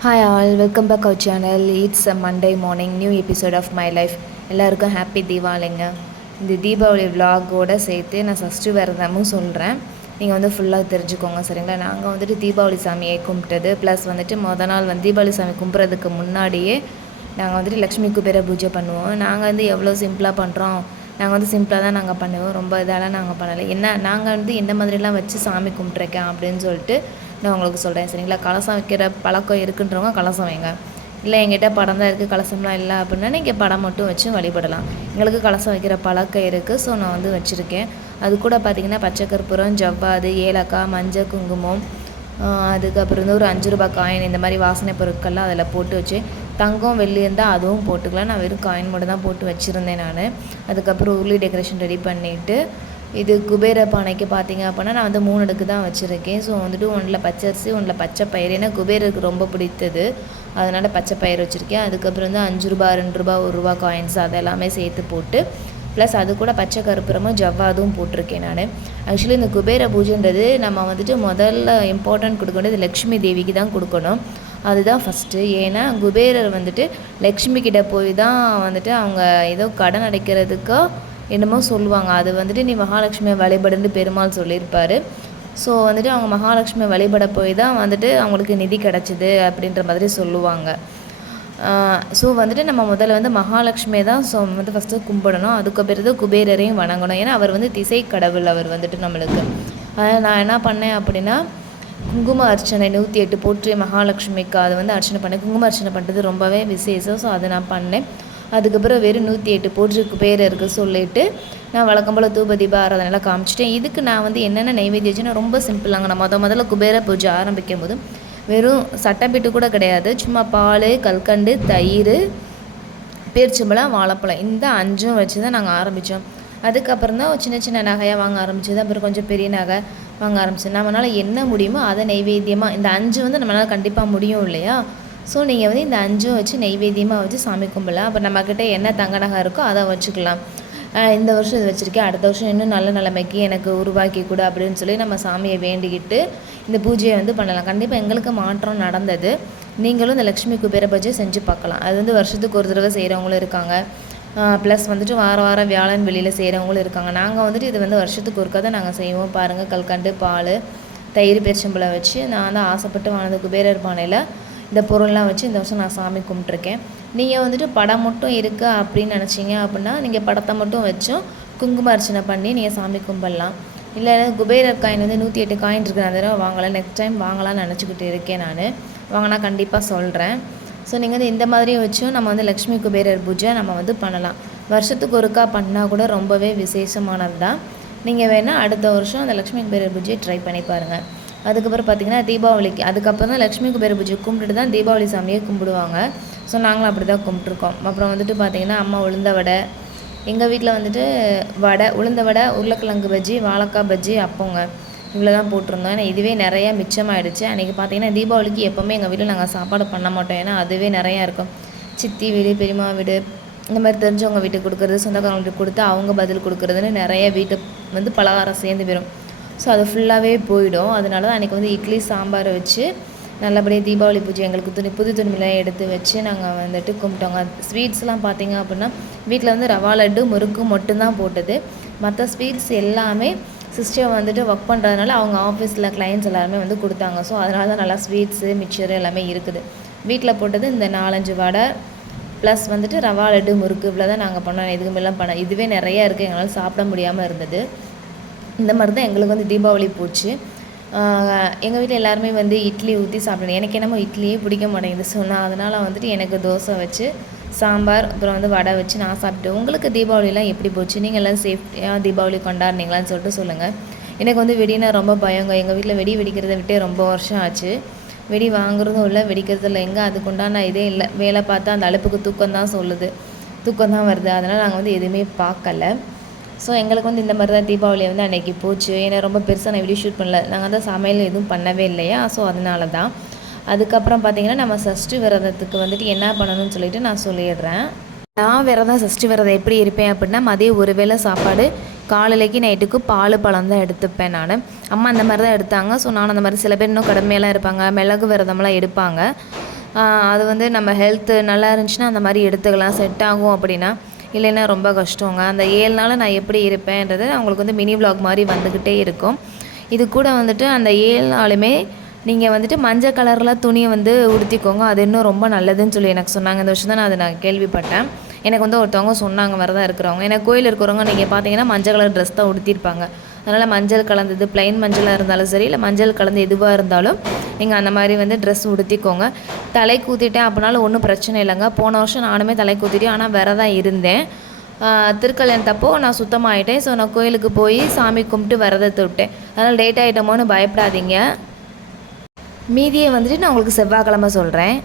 Hi all welcome back our channel it's a Monday morning new episode of my life எல்லாருக்கும் happy தீபாவளிங்க. இந்த தீபாவளி விலாகோடு சேர்த்து நான் சஷ்டி விரதமும் சொல்கிறேன் நீங்கள் வந்து ஃபுல்லாக தெரிஞ்சுக்கோங்க சரிங்களா? நாங்கள் வந்துட்டு தீபாவளி சாமியை கும்பிட்டது. ப்ளஸ் வந்துட்டு மொதல் நாள் வந்து தீபாவளி சாமி கும்பிட்றதுக்கு முன்னாடியே நாங்கள் வந்துட்டு லக்ஷ்மி குபேர பூஜை பண்ணுவோம். நாங்கள் வந்து எவ்வளோ சிம்பிளாக பண்ணுறோம் நாங்கள் வந்து சிம்பிளாக தான் நாங்கள் பண்ணுவோம். ரொம்ப இதெல்லாம் நாங்கள் பண்ணலை. என்ன நாங்கள் வந்து எந்த மாதிரிலாம் வச்சு சாமி கும்பிட்ருக்கேன் அப்படின்னு சொல்லிட்டு நான் உங்களுக்கு சொல்கிறேன் சரிங்களா? கலசம் வைக்கிற பழக்கம் இருக்குன்றவங்க கலசம் வைங்க. இல்லை எங்கிட்ட படம் தான் இருக்குது கலசம்லாம் இல்லை அப்படின்னா நீங்கள் படம் மட்டும் வச்சு வழிபடலாம். எங்களுக்கு கலசம் வைக்கிற பழக்கம் இருக்குது ஸோ நான் வந்து வச்சுருக்கேன். அது கூட பார்த்திங்கன்னா பச்சை கற்பூரம் ஜவ்வாது ஏலக்காய் மஞ்சள் குங்குமம் அதுக்கப்புறம் வந்து ஒரு அஞ்சு ரூபாய் காயின் இந்த மாதிரி வாசனை பொருட்கள்லாம் அதில் போட்டு வச்சு தங்கம் வெள்ளி இருந்தால் அதுவும் போட்டுக்கலாம். நான் வெறும் காயின் மட்டும் தான் போட்டு வச்சுருந்தேன் நான். அதுக்கப்புறம் உருளி டெக்கரேஷன் ரெடி பண்ணிவிட்டு இது குபேர பானைக்கு பார்த்தீங்க அப்படின்னா நான் வந்து மூணு அடுக்கு தான் வச்சுருக்கேன். ஸோ வந்துட்டு ஒன்றில் பச்சரிசி ஒன்றில் பச்சை பயிர் ஏன்னா குபேருக்கு ரொம்ப பிடித்தது. அதனால் பச்சை பயிர் வச்சுருக்கேன். அதுக்கப்புறம் வந்து அஞ்சு ரூபா ரெண்டு ரூபா ஒரு ரூபா காயின்ஸ் அதெல்லாமே சேர்த்து போட்டு ப்ளஸ் அது கூட பச்சை கருப்புறமும் ஜவ்வாதும் போட்டிருக்கேன் நான். ஆக்சுவலி இந்த குபேர பூஜைன்றது நம்ம வந்துட்டு முதல்ல இம்பார்ட்டன்ட் கொடுக்க வேண்டியது லக்ஷ்மி தேவிக்கு தான் கொடுக்கணும். அதுதான் ஃபஸ்ட்டு ஏன்னா குபேரர் வந்துட்டு லக்ஷ்மி கிட்ட போய் தான் வந்துட்டு அவங்க ஏதோ கடன் அடைக்கிறதுக்கோ என்னமோ சொல்லுவாங்க. அது வந்துட்டு நீ மகாலட்சுமியை வழிபடுன்னு பெருமாள் சொல்லியிருப்பார். ஸோ வந்துட்டு அவங்க மகாலட்சுமியை வழிபட போய் தான் வந்துட்டு அவங்களுக்கு நிதி கிடச்சிது அப்படின்ற மாதிரி சொல்லுவாங்க. ஸோ வந்துட்டு நம்ம முதல்ல வந்து மகாலட்சுமியை தான் ஸோ வந்து ஃபஸ்ட்டு கும்பிடணும். அதுக்கு பிறகு குபேரரையும் வணங்கணும். ஏன்னா அவர் வந்து திசை கடவுள் அவர் வந்துட்டு நம்மளுக்கு. அதனால் நான் என்ன பண்ணேன் அப்படின்னா குங்கும அர்ச்சனை நூற்றி எட்டு போற்றி மகாலட்சுமிக்கு அதை வந்து அர்ச்சனை பண்ணேன். குங்கும அர்ச்சனை பண்ணுறது ரொம்பவே விசேஷம். ஸோ அதை நான் பண்ணேன். அதுக்கப்புறம் வெறும் நூற்றி எட்டு போற்றுக்கு பேர் இருக்குது சொல்லிவிட்டு நான் வழக்கம் போல் தூப ஆராதனைலாம் காமிச்சிட்டேன். இதுக்கு நான் வந்து என்னென்ன நைவேத்தியச்சுன்னா ரொம்ப சிம்பிளாங்க நான் முத முதல்ல குபேர பூஜை ஆரம்பிக்கும் போது வெறும் சட்டப்பிட்டு கூட கிடையாது. சும்மா பால் கல்கண்டு தயிர் பேரிச்சம்பழம் வாழைப்பழம். இந்த அஞ்சும் வச்சு தான் நாங்கள் ஆரம்பித்தோம் அதுக்கப்புறம் தான் சின்ன சின்ன நகையாக வாங்க ஆரம்பிச்சது. அப்புறம் கொஞ்சம் பெரிய நகை வாங்க ஆரம்பிச்சது. நம்மளால் என்ன முடியுமோ அதை நைவேத்தியமாக இந்த அஞ்சு வந்து நம்மளால் கண்டிப்பாக முடியும் இல்லையா? ஸோ நீங்கள் வந்து இந்த அஞ்சும் வச்சு நெய்வேத்தியமாக வச்சு சாமி கும்பிடலாம். அப்போ நம்மக்கிட்ட என்ன தங்க நகை இருக்கோ அதை வச்சுக்கலாம். இந்த வருஷம் இது வச்சுருக்கேன். அடுத்த வருஷம் இன்னும் நல்ல நிலைமைக்கு எனக்கு உருவாக்கி கொடு அப்படின்னு சொல்லி நம்ம சாமியை வேண்டிக்கிட்டு இந்த பூஜையை வந்து பண்ணலாம். கண்டிப்பாக எங்களுக்கு மாற்றம் நடந்தது. நீங்களும் இந்த லக்ஷ்மி குபேர பூஜையை செஞ்சு பார்க்கலாம். அது வந்து வருஷத்துக்கு ஒரு தடவை செய்கிறவங்களும் இருக்காங்க. ப்ளஸ் வந்துட்டு வார வாரம் வியாழன் வெளியில் செய்கிறவங்களும் இருக்காங்க. நாங்கள் வந்துட்டு இது வந்து வருஷத்துக்கு ஒருக்கா தான் நாங்கள் செய்வோம். பாருங்கள் கல்கண்டு பால் தயிர் பெருச்சம்பளம் வச்சு நான் தான் ஆசைப்பட்டு வாழ்ந்த குபேரர் பானையில் இந்த பொருள்லாம் வச்சு இந்த வருஷம் நான் சாமி கும்பிட்ருக்கேன் நீங்கள் வந்துட்டு படம் மட்டும் இருக்குது அப்படின்னு நினச்சிங்க அப்படின்னா நீங்கள் படத்தை மட்டும் வச்சும் குங்கும அர்ச்சனை பண்ணி நீங்கள் சாமி கும்பிடலாம். இல்லை குபேரர் காயின் வந்து நூற்றி எட்டு காயின் இருக்குது அந்த தடவை வாங்கலாம் நெக்ஸ்ட் டைம் வாங்கலாம்னு நினச்சிக்கிட்டு இருக்கேன் நான். வாங்கினா கண்டிப்பாக சொல்கிறேன் ஸோ நீங்கள் வந்து இந்த மாதிரி வச்சும் நம்ம வந்து லக்ஷ்மி குபேரர் பூஜை நம்ம வந்து பண்ணலாம். வருஷத்துக்கு ஒருக்கா பண்ணால் கூட ரொம்பவே விசேஷமானது தான் நீங்கள் வேணால் அடுத்த வருஷம் அந்த லக்ஷ்மி குபேரர் பூஜையை ட்ரை பண்ணி பாருங்கள் அதுக்கப்புறம் பார்த்திங்கன்னா தீபாவளிக்கு அதுக்கப்புறம் தான் லக்ஷ்மி குபேர பூஜை கும்பிட்டுட்டு தான் தீபாவளி சாமியை கும்பிடுவாங்க. ஸோ நாங்களும் அப்படி தான் கும்பிட்ருக்கோம் அப்புறம் வந்துட்டு பார்த்திங்கன்னா அம்மா உளுந்த வடை எங்கள் வீட்டில் வந்துட்டு வடை உளுந்த வடை உருளைக்கிழங்கு பஜ்ஜி வாழைக்காய் பஜ்ஜி அப்போங்க. இவ்வளோ தான் போட்டிருந்தோம். ஏன்னா இதுவே நிறையா மிச்சமாயிடுச்சு. அன்றைக்கி பார்த்திங்கன்னா தீபாவளிக்கு எப்போவுமே எங்கள் வீட்டில் நாங்கள் சாப்பாடு பண்ண மாட்டோம். ஏன்னா அதுவே நிறையா இருக்கும். சித்தி வீடு பெரியம்மா வீடு இந்த மாதிரி தெரிஞ்சவங்க வீட்டுக்கு கொடுக்குறது சொந்தக்காரங்க வீட்டுக்கு கொடுத்து அவங்க பதில் கொடுக்குறதுன்னு நிறைய வீட்டு வந்து பலகாரம் சேர்ந்து போயிடும் ஸோ அது ஃபுல்லாகவே போயிடும். அதனால தான் அன்றைக்கி வந்து இட்லி சாம்பார் வச்சு நல்லபடியாக தீபாவளி பூஜை எங்களுக்கு துணி புது துணிலாம் எடுத்து வச்சு நாங்கள் வந்துட்டு கும்பிட்டோங்க. ஸ்வீட்ஸ்லாம் பார்த்திங்க அப்படின்னா வீட்டில் வந்து ரவா லட்டு முறுக்கு மட்டும்தான் போட்டது. மற்ற ஸ்வீட்ஸ் எல்லாமே சிஸ்டர் வந்துட்டு ஒர்க் பண்ணுறதுனால அவங்க ஆஃபீஸில் கிளைண்ட்ஸ் எல்லாருமே வந்து கொடுத்தாங்க. ஸோ அதனால தான் நல்லா ஸ்வீட்ஸு மிக்சரு எல்லாமே இருக்குது. வீட்டில் போட்டது இந்த நாலஞ்சு வடை ப்ளஸ் வந்துட்டு ரவா லட்டு முறுக்கு இவ்வளோ தான் நாங்கள் பண்ணோம் எதுக்குமேலாம் பண்ண இதுவே நிறையா இருக்குது எங்களால் சாப்பிட முடியாமல் இருந்தது. இந்த மாதிரி தான் எங்களுக்கு வந்து தீபாவளி போச்சு. எங்கள் வீட்டில் எல்லாருமே வந்து இட்லி ஊற்றி சாப்பிடணும். எனக்கு என்னமோ இட்லியே பிடிக்க மாட்டேங்குது. ஸோ நான் அதனால் வந்துட்டு எனக்கு தோசை வச்சு சாம்பார் அப்புறம் வந்து வடை வச்சு நான் சாப்பிட்டேன் உங்களுக்கு தீபாவளிலாம் எப்படி போச்சு? நீங்கள் எல்லாம் சேஃப்டியாக தீபாவளி கொண்டாடுனீங்களான்னு சொல்லிட்டு சொல்லுங்கள் எனக்கு வந்து வெடினா ரொம்ப பயங்க. எங்கள் வீட்டில் வெடி வெடிக்கிறத விட்டே ரொம்ப வருஷம் ஆச்சு. வெடி வாங்குறதும் இல்லை வெடிக்கிறதும் இல்லை. எங்கே அதுக்குண்டான இதே இல்லை. வேலை பார்த்தா அந்த அழுப்புக்கு தூக்கம் தான் சொல்லுது. தூக்கம் தான் வருது. அதனால் நாங்கள் வந்து எதுவுமே பார்க்கல. ஸோ எங்களுக்கு வந்து இந்த மாதிரி தான் தீபாவளி வந்து அன்றைக்கி போச்சு. ஏன்னா ரொம்ப பெருசாக நான் வீடியோ ஷூட் பண்ணல. நாங்கள் தான் சமையல் எதுவும் பண்ணவே இல்லையா? ஸோ அதனால தான். அதுக்கப்புறம் பார்த்திங்கன்னா நம்ம சஷ்டி விரதத்துக்கு வந்துட்டு என்ன பண்ணணும்னு சொல்லிட்டு நான் சொல்லிடுறேன். நான் விரதம் சஷ்டி விரதம் எப்படி இருப்பேன் அப்படின்னா மதியம் ஒரு வேளை சாப்பாடு காலையிலைக்கு நைட்டுக்கு பால் பழம் தான் எடுத்துப்பேன் நான். அம்மா அந்த மாதிரி தான் எடுத்தாங்க. ஸோ நான் அந்த மாதிரி சில பேர் இன்னும் கடுமையெல்லாம் இருப்பாங்க. மிளகு விரதம்லாம் எடுப்பாங்க. அது வந்து நம்ம ஹெல்த்து நல்லா இருந்துச்சுன்னா அந்த மாதிரி எடுத்துக்கலாம். செட் ஆகும் அப்படின்னா. இல்லைன்னா ரொம்ப கஷ்டங்க. அந்த ஏழு நாள் நான் எப்படி இருப்பேன்றது அவங்களுக்கு வந்து மினி விளாக் மாதிரி வந்துக்கிட்டே இருக்கும். இது கூட வந்துட்டு அந்த ஏழு நாளுமே நீங்கள் வந்துட்டு மஞ்சள் கலரில் துணியை வந்து உடுத்திக்கோங்க. அது இன்னும் ரொம்ப நல்லதுன்னு சொல்லி எனக்கு சொன்னாங்க. இந்த வருஷம் தான் நான் அதை நான் கேள்விப்பட்டேன். எனக்கு வந்து ஒருத்தவங்க சொன்னாங்க வரதான் இருக்கிறவங்க. ஏன்னா கோயில் இருக்கிறவங்க நீங்கள் பார்த்தீங்கன்னா மஞ்சள் கலர் ட்ரெஸ் தான் உடுத்திருப்பாங்க அதனால் மஞ்சள் கலந்தது ப்ளைன் மஞ்சளாக இருந்தாலும் சரி இல்லை மஞ்சள் கலந்து எதுவாக இருந்தாலும் நீங்கள் அந்த மாதிரி வந்து ட்ரெஸ் உடுத்திக்கோங்க. தலை கூத்திட்டேன் அப்படின்னாலும் ஒன்றும் பிரச்சனை இல்லைங்க. போன வருஷம் நானுமே தலை கூத்திட்டேன் ஆனால் வேற தான் இருந்தேன் திருக்கல்யாணத்தப்போ நான் சுத்தமாகிட்டேன் ஸோ நான் கோயிலுக்கு போய் சாமி கும்பிட்டு விரதத்தை விட்டேன். அதனால் லேட் ஆகிட்டோமோன்னு பயப்படாதீங்க. மீதியை வந்துட்டு நான் உங்களுக்கு செவ்வாய்க்கிழமை சொல்கிறேன்